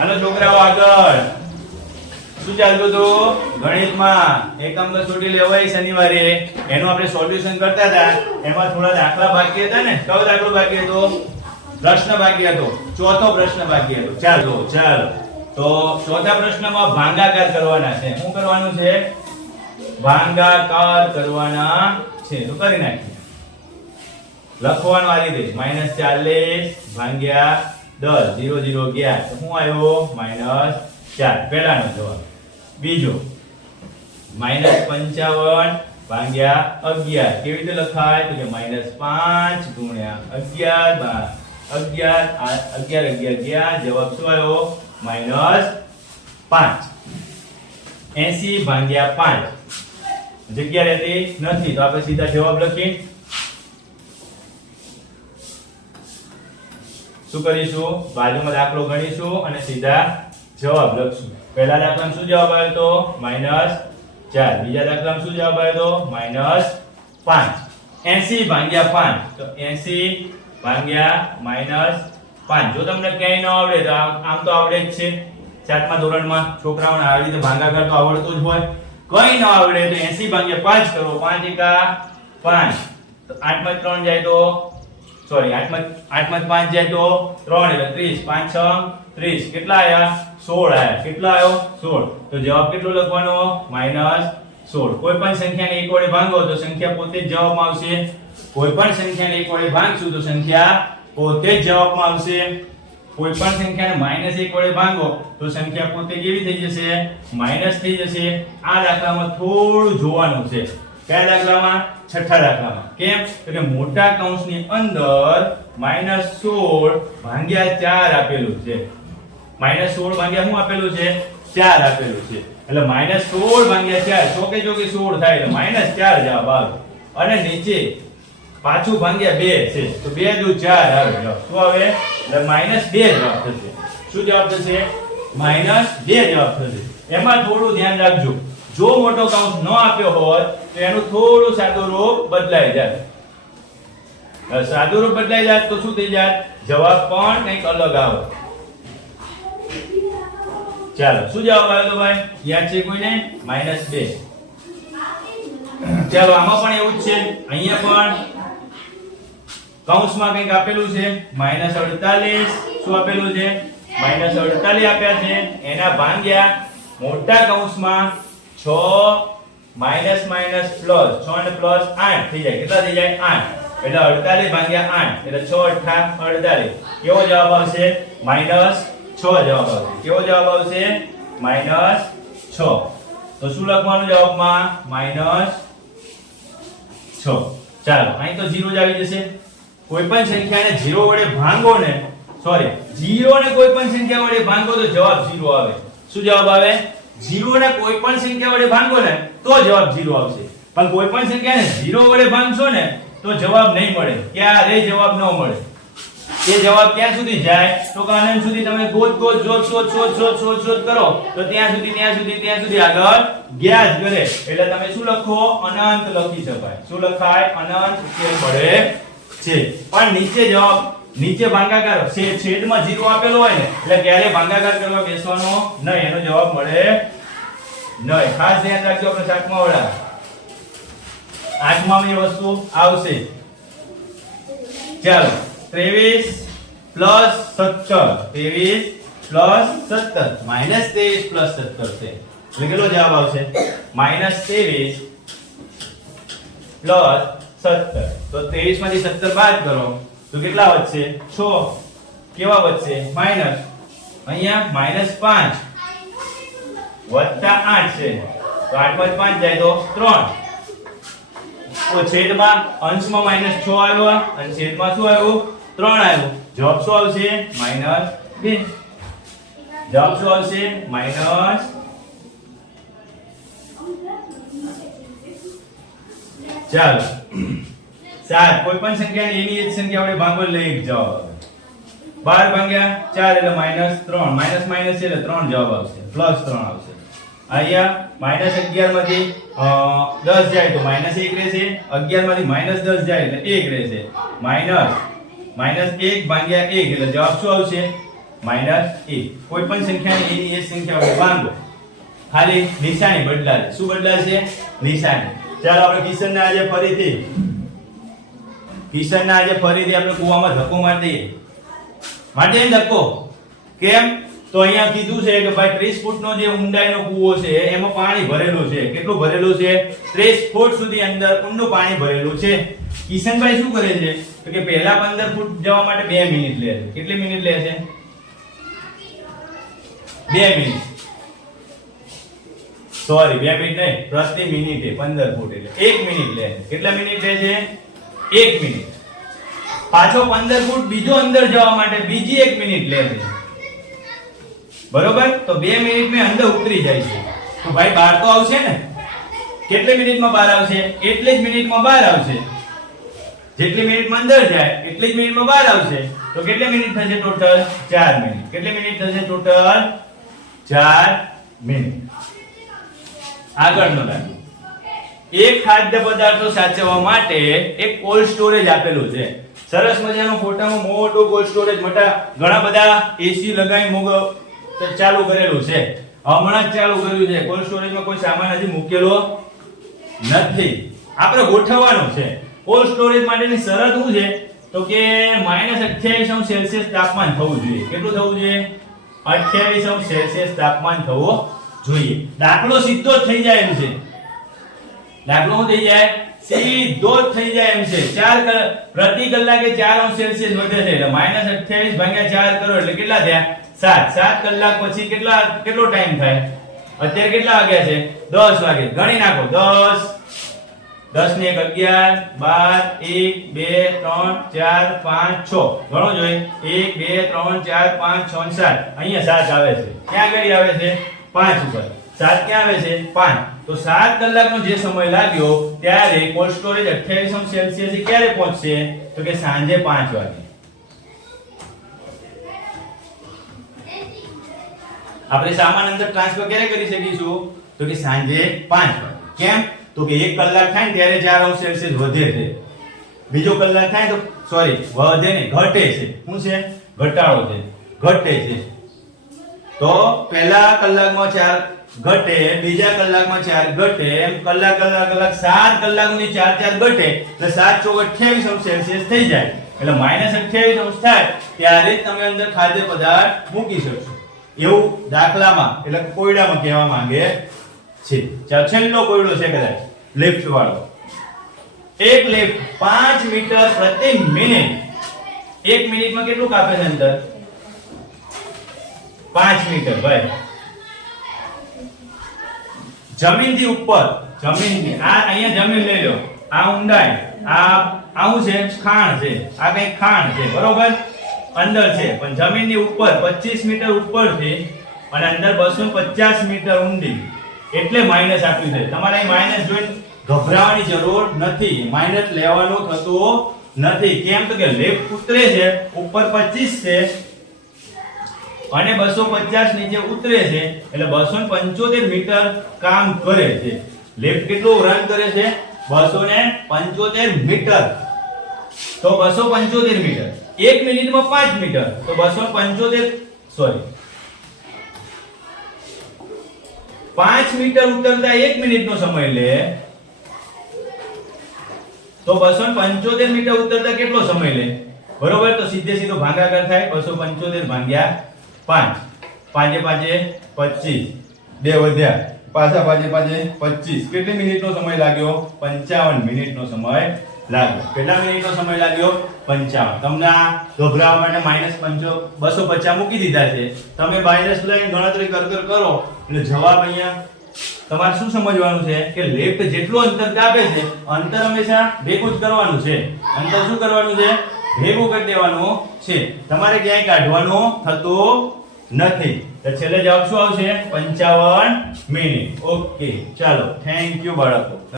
હાલો છોકરાઓ આગળ શું ચાલતું હતું ગણિતમાં એકમ કસોટી લેવાય શનિવારે એનું આપણે સોલ્યુશન કરતા હતા એમાં થોડા દાખલા બાકી હતા ને કયો દાખલો બાકી હતો પ્રશ્ન બાકી હતો ચોથો પ્રશ્ન બાકી હતો ચાલો તો ચોથા પ્રશ્નમાં ભાગાકાર કરવાના છે શું કરવાનું છે ભાગાકાર કરવાના છે તો કરી નાખીએ લખવાનું આ રીતે -40 ભાગ્યા 10 0 0 ગયા તો શું આવ્યો -4 પહેલાનો જવાબ બીજો -55 ભાગ્યા 11 કેવી રીતે લખાય તો કે -5 ગુણ્યા 11 11 ગયા જવાબ શું આવ્યો -5 80 ભાગ્યા 5 જગ્યા રહેતી નથી તો આપણે સીધા જવાબ લખીએ શું કરીશું બાજુમાં દાખલો ગણીશું અને સીધા જવાબ લખશું પહેલા દાખલામાં શું જવાબ આવ્યો તો -4 બીજા દાખલામાં શું જવાબ આવ્યો તો -5 80 ભાગ્યા 5 તો 80 ભાગ્યા -5 જો તમને ક્યાંય ન આવડે તો આમ તો આવડે જ છે 7મા ધોરણમાં છોકરાઓને આવી રીતે ભાગાકાર તો આવડતું જ હોય કઈ ન આવડે તો 80 ભાગ્યા 5 કરો 5 એકા 5 તો 8 માં 3 જાય તો સોરી 8 માં 5 જાય તો 3 એટલે 30 5 6 30 કેટલા આયા 16 આયા કેટલા આવ્યો 16 તો જવાબ કેટલો લખવાનો -16 કોઈ પણ સંખ્યાને એક વડે ભાંગો તો સંખ્યા પોતે જ જવાબમાં આવશે કોઈ પણ સંખ્યાને એક વડે ભાંગશું તો સંખ્યા પોતે જ જવાબમાં આવશે કોઈ પણ સંખ્યાને -1 વડે ભાંગો તો સંખ્યા પોતે કેવી થઈ જશે માઈનસ થઈ જશે આ દાખલામાં થોડું જોવાનું છે કયા દાખલામાં છઠ્ઠા દાખલામાં કેમ તો કે મોટા કૌંસની અંદર -16 ભાગ્યા 4 આપેલું છે -16 ભાગ્યા શું આપેલું છે 4 આપેલું છે એટલે -16 ભાગ્યા 4 ચોકે 16 થાય એટલે -4 જવાબ આવે અને નીચે પાછું ભાગ્યા 2 છે તો 2 દુ 4 આવે જવાબ શું આવે એટલે -2 જવાબ થશે શું જવાબ થશે -2 જવાબ થશે એમાં થોડું ધ્યાન રાખજો જો મોટો કૌંસ ન આપ્યો હોય તો એનું થોડું સાદું રૂપ બદલાઈ જાય સાદું રૂપ બદલાઈ જાય તો શું થઈ જાય જવાબ પણ કંઈક અલગ આવે ચાલો શું જવાબ આવ્યો તો ભાઈ યાદ છે કોઈને -2 ચાલો આમાં પણ એવું જ છે અહીંયા પણ કૌંસમાં કંઈક આપેલું છે -48 શું આપેલું છે -48 આપ્યા છે એના ભાગ્યા મોટા કૌંસમાં 6 માઈનસ માઈનસ પ્લસ 6 ને પ્લસ 8 થઈ જાય કેટલા થઈ જાય 8 એટલે 48 ભાગ્યા 8 એટલે 6 8 48 કેવો જવાબ આવશે -6 જવાબ આવશે કેવો જવાબ આવશે -6 તો શું લખવાનું જવાબમાં -6 ચાલો અહીં તો 0 જ આવી જશે કોઈ પણ સંખ્યાને 0 વડે ભાંગો ને સોરી 0 ને કોઈ પણ સંખ્યા વડે ભાંગો તો જવાબ 0 આવે શું જવાબ આવે 0 ને કોઈ પણ સંખ્યા વડે ભાંગો ને તો જવાબ 0 આવશે પણ કોઈ પણ સંખ્યાને 0 વડે ભાંગશો ને તો જવાબ નહીં મળે ક્યારે જવાબ ન મળે એ જવાબ ક્યાં સુધી જાય તો કે અનંત સુધી તમે શોધ કરો તો ત્યાં સુધી આગળ ગયા જ કરે એટલે તમે શું લખો અનંત લખી શકાય શું લખાય અનંત ઉકેલ મળે છે પણ નીચે ભાગાકાર છેદમાં 0 આપેલો હોય ને એટલે ક્યારે ભાગાકાર કરવા બેસવાનો નહીં એનો જવાબ મળે નહીં ખાસ ધ્યાન રાખજો આપણે 7મા વાળા 8માં એ વસ્તુ આવશે ચાલો 23 પ્લસ 17 પ્લસ 17 છે એટલે કેટલો જવાબ આવશે -23 પ્લસ 17 તો 23 માંથી 17 બાદ કરો તો કેટલા વધશે 6 કેવા વધશે માઈનસ અહીંયા -5 વત્તા 8 છે તો 8 માંથી 5 જાય તો 3 તો છેદમાં અંશમાં -6 આવ્યો અને છેદમાં શું આવ્યું 3 આવ્યું જવાબ શું આવશે -2 જવાબ શું આવશે ચાલો 7 કોઈ પણ સંખ્યાને એની જ સંખ્યા વડે ભાગો એટલે એક જવાબ આવે 12 ભાગ્યા 4 એટલે -3 માઈનસ માઈનસ છે એટલે 3 જવાબ આવશે +3 આવશે અહીંયા -11 માંથી 10 જાય તો -1 રહેશે 11 માંથી -10 જાય એટલે 1 રહેશે -1 ભાગ્યા 1 એટલે જવાબ શું આવશે -1 કોઈ પણ સંખ્યાને a ની એ સંખ્યા વડે ભાંગો ખાલી નિશાની બદલાશે શું બદલાશે નિશાની ચાલો આપણે કિશનને આજે ફરીથી આપણે કૂવામાં ધક્કો મારી દઈએ માટે ધક્કો કેમ તો અહીંયા કીધું છે કે ભાઈ 30 ફૂટનો જે ઊંડાઈનો કૂવો છે એમાં પાણી ભરેલું છે કેટલું ભરેલું છે 30 ફૂટ સુધી અંદર ઊંડું પાણી ભરેલું છે કિશનભાઈ શું કરે છે તો કે પહેલા 15 ફૂટ જવા માટે 2 મિનિટ લે છે કેટલી મિનિટ લે છે 2 મિનિટ સોરી 2 મિનિટ નહીં પ્રતિ મિનિટે 15 ફૂટ એટલે 1 મિનિટ લે છે કેટલા મિનિટ લે છે 1 મિનિટ પાછો 15 ફૂટ બીજો અંદર જવા માટે બીજી 1 મિનિટ લે છે બરોબર તો 2 મિનિટ में અંદર ઉતરી જાય છે તો ભાઈ બહાર તો આવશે ને કેટલી મિનિટમાં બહાર આવશે એટલી જ મિનિટમાં બહાર આવશે જેટલી મિનિટમાં અંદર જાય એટલી જ મિનિટમાં બહાર આવશે તો કેટલી મિનિટ થશે ટોટલ 4 મિનિટ કેટલી મિનિટ થશે ટોટલ 4 મિનિટ આગળનો દાખલો એક ખાદ્ય પદાર્થો સાચવવા માટે એક કોલ્ડ સ્ટોરેજ આપેલું છે સરસ મજાનો ફોટામાં મોટો કોલ્ડ સ્ટોરેજ મોટા ઘણા બધા એસી લગાવી ચાલુ કરેલું છે હમણાં જ ચાલુ કર્યું છે કોલ્ડ સ્ટોરેજમાં કોઈ સામાન હજી મૂકેલો નથી આપણે ગોઠવવાનો છે કોલ્ડ સ્ટોરેજ માટેની શરત શું છે તો કે -28 સેલ્સિયસ તાપમાન થવું જોઈએ કેટલું થવું જોઈએ 28 સેલ્સિયસ તાપમાન થવું જોઈએ દાખલો સીધો જ થઈ જાય એમ છે દાખલો શું થઈ જાય સીધો જ થઈ જાય એમ છે પ્રતિ કલાકે 4 સેલ્સિયસ વધે છે એટલે -28 ભાગ્યા 4 કરો એટલે કેટલા થયા 7 કલાક પછી કેટલો ટાઈમ થાય અત્યારે કેટલા વાગ્યા છે 10 વાગે ગણી નાખો 10 ને 1 11 12 1 2 3 4 5 6 ગણો જોઈએ 1 2 3 4 5 6 7 અહીંયા 7 આવે છે ક્યાં આગળ આવે છે 5 ઉપર 7 ક્યાં આવે છે 5 તો 7 કલાકનો જે સમય લાગ્યો ત્યારે કોલ્ડ સ્ટોરેજ 28 સેલ્સિયસ ક્યારે પહોંચશે તો કે સાંજે 5 વાગે આપણે સામાન અંદર ટ્રાન્સફર ક્યારે કરી શકીશું તો કે સાંજે 5 વાગે કેમ તો કે 1 કલાક થાય ને ત્યારે 4 સેલ્સિયસ વધે છે બીજો કલાક થાય તો સોરી વધે ને ઘટે છે શું છે ઘટાડો છે ઘટે છે તો પહેલા કલાકમાં 4 ઘટે બીજા કલાકમાં 4 ઘટે એમ કલાક 7 કલાકની 4 ઘટે એટલે 7 ચોક 28 સેલ્સિયસ થઈ જાય એટલે -28 થાય ત્યારે જ તમે અંદર ખાદ્ય પદાર્થ મૂકી શકશો એવું દાખલામાં એટલે કોયડામાં કહેવા માંગે છે છેલ્લો કોયડો છે કદાચ લિફ્ટ વાળો એક લિફ્ટ 5 મીટર પ્રતિ મિનિટ 1 મિનિટમાં કેટલું કાપે છે અંદર 5 મીટર ભાઈ જમીનથી ઉપર જમીનથી આ અહીંયા જમીન લઈ લો આ ઊંડાઈ આવું છે ખાણ છે આ કઈ ખાણ છે બરોબર અંદર છે પણ જમીનની ઉપર 25 મીટર ઉપરથી અને અંદર 250 મીટર ઊંડી એટલે માઈનસ આપ્યું છે તમારે અહીં માઈનસ જોઈને ગભરાવાની જરૂર નથી માઈનસ લેવાનું થતું નથી કેમ તો કે લેફ્ટ ઉતરે છે ઉપર 25 છે અને 250 નીચે ઉતરે છે એટલે 275 મીટર કામ કરે છે લેફ્ટ કેટલું રન કરે છે 275 મીટર તો 275 મીટર 1 મિનિટમાં 5 મીટર તો 275 સોરી 5 મીટર ઉતરતા 1 મિનિટનો સમય લે તો 275 મીટર ઉતરતા કેટલો સમય લે બરોબર તો સીધો ભાગાકાર થાય 275 ભાગ્યા 5 પાંચે 25 બે વધ્યા પાછા પાંચે 25 કેટલી મિનિટનો સમય લાગ્યો 55 મિનિટનો સમય લાગ્યો કેટલા મિનિટનો સમય લાગ્યો 55 તમને આ ગભરાવા માટે -250 મૂકી દીધા છે તમે માઈનસ લઈને ગણતરી કરો એટલે જવાબ અહીંયા તમારે શું સમજવાનું છે કે લેફ્ટ જેટલું અંતર કાપે છે અંતર હંમેશા ભેગું જ કરવાનું છે અંતર શું કરવાનું છે ભેગું કરી દેવાનું છે તમારે ક્યાંય કાઢવાનું થતું નથી તો છેલ્લે જવાબ શું આવશે 55 મિનિટ ઓકે ચાલો થેન્ક યુ બાળકો